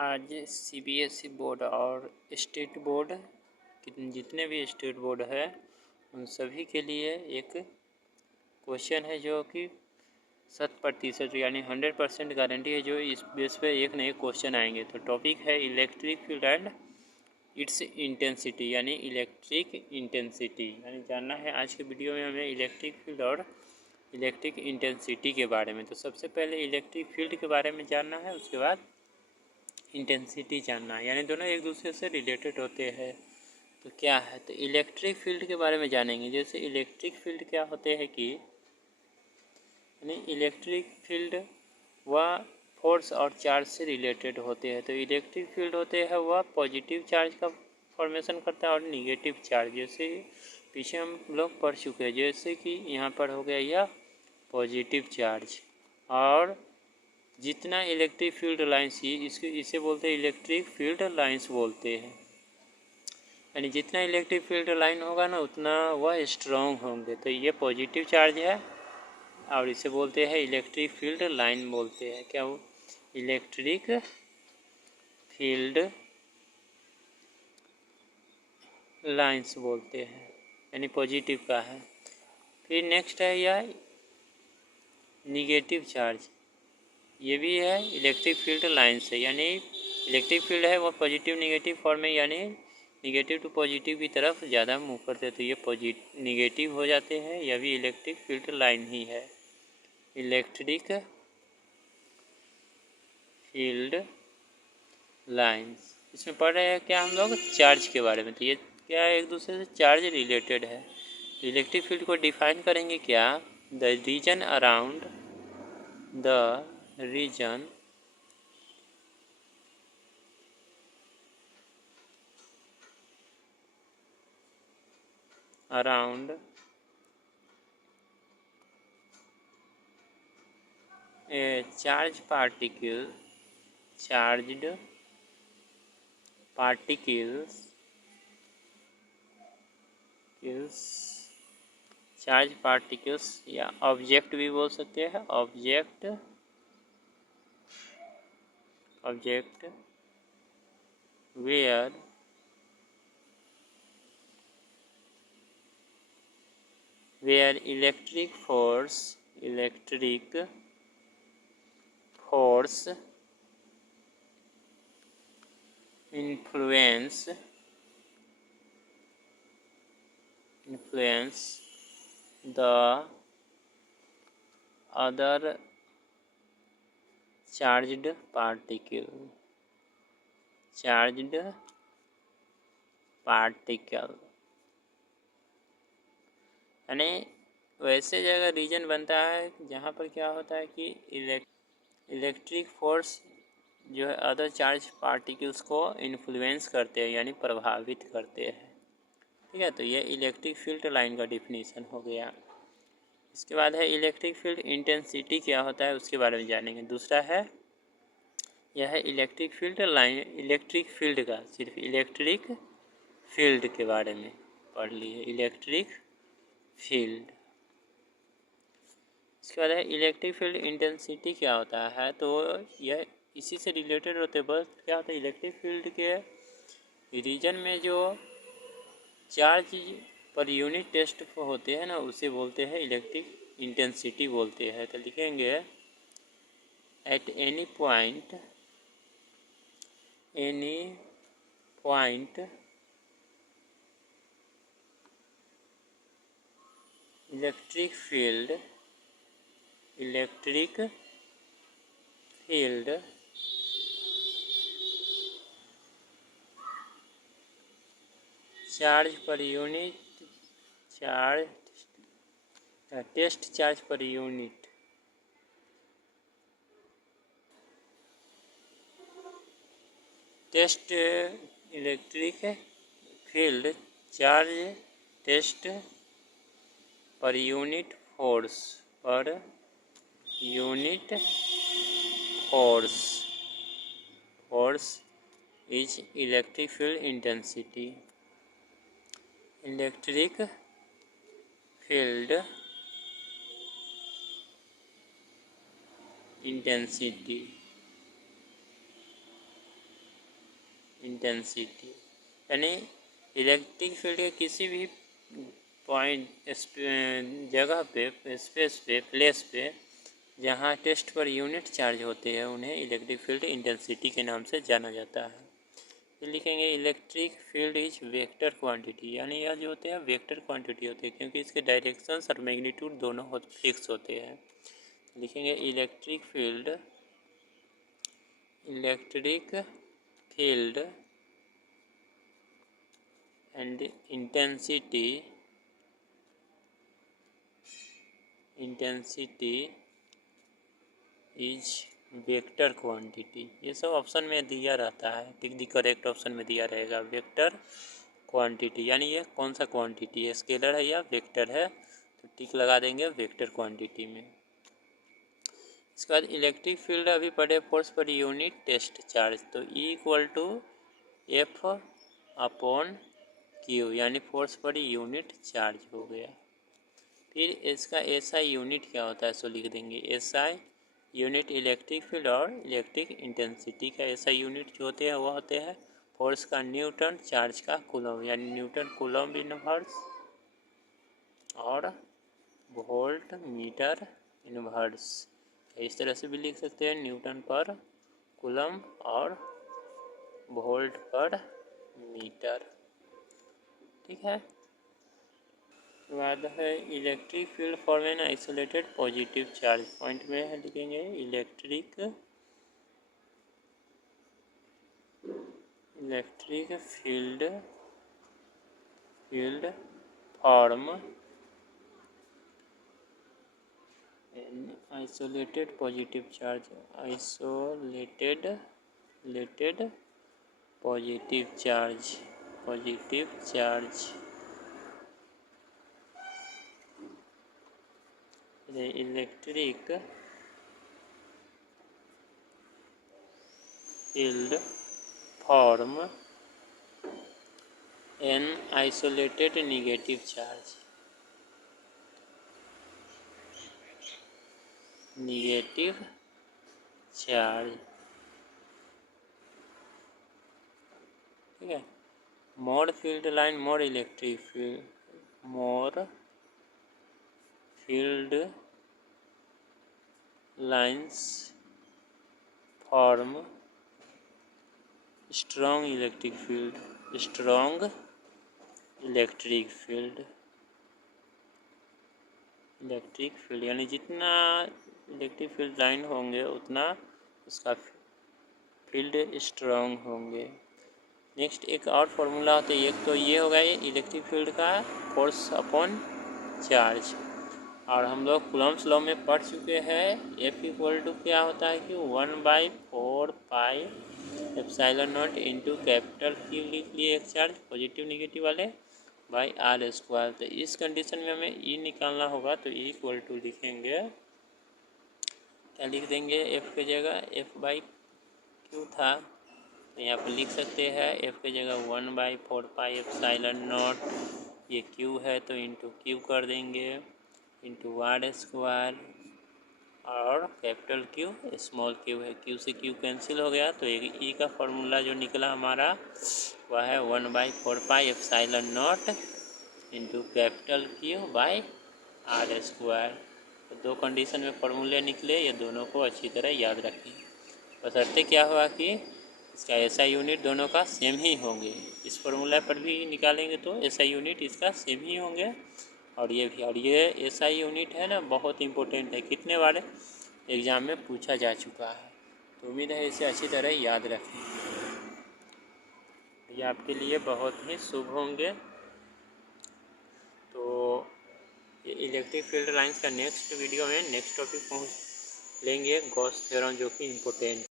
आज CBSE board और state board जितने भी स्टेट बोर्ड है उन सभी के लिए एक क्वेश्चन है जो कि 100% यानी 100% गारंटी है जो इस बेस पे एक नए क्वेश्चन आएंगे। तो टॉपिक है electric field and it's intensity यानी इलेक्ट्रिक इंटेंसिटी यानी जानना है आज के वीडियो में हमें इलेक्ट्रिक फील्ड और इलेक्ट्रिक इंटेंसिटी के बारे में। तो सबसे पहले इलेक्ट्रिक फील्ड के बारे में जानना है, उसके बाद इंटेंसिटी जानना है, यानी दोनों एक दूसरे से रिलेटेड होते हैं। तो क्या है, तो इलेक्ट्रिक फील्ड के बारे में जानेंगे। जैसे इलेक्ट्रिक फील्ड क्या होते हैं कि यानी इलेक्ट्रिक फील्ड वह फोर्स और चार्ज से रिलेटेड होते हैं। तो इलेक्ट्रिक फील्ड होते हैं वह पॉजिटिव चार्ज का फॉर्मेशन करता है और निगेटिव चार्ज, जैसे पीछे हम लोग पढ़ चुके हैं। जैसे कि यहाँ पर हो गया यह पॉजिटिव चार्ज, और जितना इलेक्ट्रिक फील्ड लाइन्स ही इसे बोलते हैं इलेक्ट्रिक फील्ड लाइन्स बोलते हैं। यानी जितना इलेक्ट्रिक फील्ड लाइन होगा ना उतना वह स्ट्रॉन्ग होंगे। तो ये पॉजिटिव चार्ज है और इसे बोलते हैं इलेक्ट्रिक फील्ड लाइन बोलते हैं। क्या वो इलेक्ट्रिक फील्ड लाइन्स बोलते हैं, यानी पॉजिटिव का है। फिर नेक्स्ट है यह निगेटिव चार्ज, ये भी है इलेक्ट्रिक फील्ड लाइन्स है। यानी इलेक्ट्रिक फील्ड है वो पॉजिटिव निगेटिव फॉर्म में, यानी निगेटिव टू पॉजिटिव की तरफ ज़्यादा मूव करते हैं, तो ये निगेटिव हो जाते हैं। यह भी इलेक्ट्रिक फील्ड लाइन ही है, इलेक्ट्रिक फील्ड लाइन्स। इसमें पढ़ रहे हैं क्या हम लोग, चार्ज के बारे में। तो ये क्या है, एक दूसरे से चार्ज रिलेटेड है। तो इलेक्ट्रिक फील्ड को डिफाइन करेंगे क्या, the region around the region around a charged particles charge particles या ऑब्जेक्ट भी बोल सकते हैं, object where electric force influence the other charged particle यानी वैसे जगह रीजन बनता है जहाँ पर क्या होता है कि इलेक्ट्रिक फोर्स जो है अदर चार्ज पार्टिकल्स को इन्फ्लुएंस करते हैं, यानी प्रभावित करते हैं। ठीक है, तो ये इलेक्ट्रिक फील्ड लाइन का डिफिनीशन हो गया। इसके बाद है इलेक्ट्रिक फील्ड इंटेंसिटी क्या होता है, उसके बारे में जानेंगे। दूसरा है यह है electric field line, electric field का सिर्फ इलेक्ट्रिक फील्ड के बारे में पढ़ लिए, इलेक्ट्रिक फील्ड। इसके बाद है इलेक्ट्रिक फील्ड इंटेंसिटी क्या होता है, तो यह इसी से रिलेटेड होते हैं। बस क्या होता है, इलेक्ट्रिक फील्ड के रीजन में जो चार्ज पर यूनिट टेस्ट होते हैं ना, उसे बोलते हैं इलेक्ट्रिक इंटेंसिटी बोलते हैं। तो लिखेंगे at any point electric field charge per unit test charge per unit test electric field charge test per unit force is electric field intensity. Electric field intensity intensity, यानी इलेक्ट्रिक फील्ड के किसी भी point जगह पे, space पे, place पे जहाँ test per unit charge होते हैं उन्हें इलेक्ट्रिक फील्ड इंटेंसिटी के नाम से जाना जाता है। फिर लिखेंगे electric field is vector quantity, यानी यह जो होते हैं वेक्टर क्वांटिटी होते हैं क्योंकि इसके डायरेक्शंस और मैग्नीट्यूड दोनों फिक्स होते हैं। लिखेंगे electric field and intensity is vector quantity. ये सब ऑप्शन में दिया रहता है, टिक दी करेक्ट ऑप्शन में दिया रहेगा वेक्टर क्वांटिटी, यानी ये कौन सा क्वांटिटी है, स्केलर है या वेक्टर है, तो टिक लगा देंगे वेक्टर क्वांटिटी में। इसके बाद इलेक्ट्रिक फील्ड अभी पढ़े force per unit test charge, तो E equal to F upon Q, यानी फोर्स पर यूनिट चार्ज हो गया। फिर इसका एसआई यूनिट क्या होता है, सो लिख देंगे एसआई यूनिट इलेक्ट्रिक फील्ड और इलेक्ट्रिक इंटेंसिटी का एसआई यूनिट जो होते हैं वह होते हैं फोर्स का न्यूटन, चार्ज का कूलम, यानी न्यूटन कूलम इनवर्स और वोल्ट मीटर इनवर्स। इस तरह से भी लिख सकते हैं न्यूटन पर कूलम और वोल्ट पर मीटर। ठीक है। बाद है electric field for an isolated positive charge, point में है लिखेंगे electric field from an isolated positive charge, isolated positive charge electric field from an isolated negative charge, ठीक है। More field line, more electric field, more field lines form strong electric field, यानी जितना electric field line होंगे उतना उसका field strong होंगे। Next एक और फॉर्मूला होता है, एक तो ये होगा ये इलेक्ट्रिक फील्ड का फोर्स अपॉन चार्ज, और हम लोग कूलम्ब्स लॉ में पढ़ चुके हैं F इक्वल टू क्या होता है कि 1/4 pi epsilon not into capital Q लिख लिए एक चार्ज पॉजिटिव निगेटिव वाले बाई R स्क्वायर। तो इस कंडीशन में हमें E निकालना होगा, तो E इक्वल टू लिखेंगे, क्या लिख देंगे, F की जगह F/Q था तो यहाँ पर लिख सकते हैं F की जगह 1/4 पाई एप्सिलॉन नॉट, ये Q है तो इंटू Q कर देंगे इंटू R स्क्वायर, और कैपिटल Q स्मॉल Q है, Q से Q कैंसिल हो गया, तो E का फॉर्मूला जो निकला हमारा वह है 1/4 pi epsilon not into capital Q by R square. तो दो कंडीशन में फॉर्मूले निकले, ये दोनों को अच्छी तरह याद रखें। बशर्ते क्या हुआ कि इसका एसआई यूनिट दोनों का सेम ही होंगे, इस फॉर्मूला पर भी निकालेंगे तो एसआई यूनिट इसका सेम ही होंगे, और ये भी, और ये एसआई यूनिट है ना बहुत इंपॉर्टेंट है, कितने बार एग्ज़ाम में पूछा जा चुका है, तो उम्मीद है इसे अच्छी तरह याद रखें, ये आपके लिए बहुत ही शुभ होंगे। तो ये इलेक्ट्रिक फील्ड लाइंस का नेक्स्ट वीडियो में नेक्स्ट टॉपिक पहुँच लेंगे, गॉस थ्योरम, जो कि इम्पोर्टेंट